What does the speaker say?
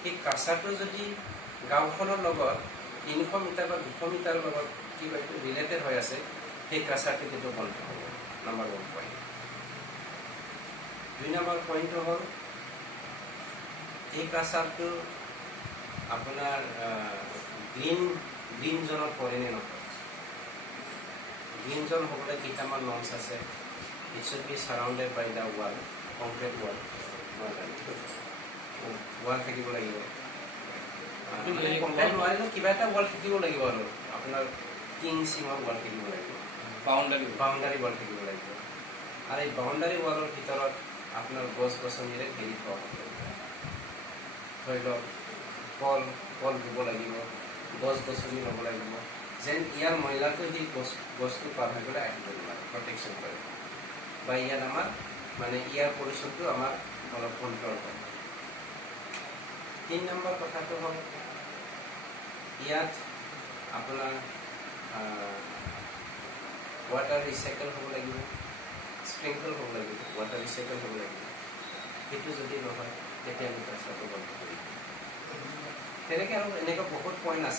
সেই কালচাৰটো যদি গাঁওখনৰ লগত 300 মিটাৰ বা 200 মিটাৰৰ লগত কিবা ৰিলেটেড হৈ আছে, সেই কালচাৰটো কিন্তু বন্ধ হ'ব। Number 1 point. 2 নম্বৰ পইণ্টটো হ'ল এই কালচাৰটো আপোনাৰ গ্ৰীণ জোনত পৰে নে নপৰে। গ্ৰীণ জোন হ'বলৈ কেইটামান নৰ্মছ আছে। It should be surrounded by the wall, concrete wall. Wall থাকিব লাগিব, কংক্ৰিট নোৱাৰিলেও কিবা এটা ৱাল থাকিব লাগিব আৰু আপোনাৰ কিং চিঙৰ ৱাল থাকিব লাগিব, বাউণ্ডাৰী ৱাল থাকিব লাগিব। আৰু এই বাউণ্ডাৰী ৱালৰ ভিতৰত আপোনাৰ গছ গছনিৰে ঘেৰি থোৱা হ'ব লাগিব। ধৰি লওক কল ৰুব লাগিব, গছ গছনি ল'ব লাগিব, যেন ইয়াৰ মহিলাটো সেই গছটো পাৰ হৈ গ'লে আহিব নোৱাৰে, প্ৰটেকশ্যন কৰিব। বা ইয়াত আমাৰ মানে ইয়াৰ পলিউশ্যনটো আমাৰ অলপ কণ্ট্ৰল হয়। 3 নম্বৰ কথাটো হ'ল ইয়াত আপোনাৰ ৱাটাৰ ৰিচাইকেল হ'ব লাগিব, স্প্ৰিংকল হ'ব লাগিব, ৱাটাৰ ৰিচাইকেল হ'ব লাগিব। সেইটো যদি নহয় তেতিয়া আমি কালচাৰটো বন্ধ কৰিম। তেনেকৈ আৰু এনেকুৱা বহুত পইণ্ট আছে।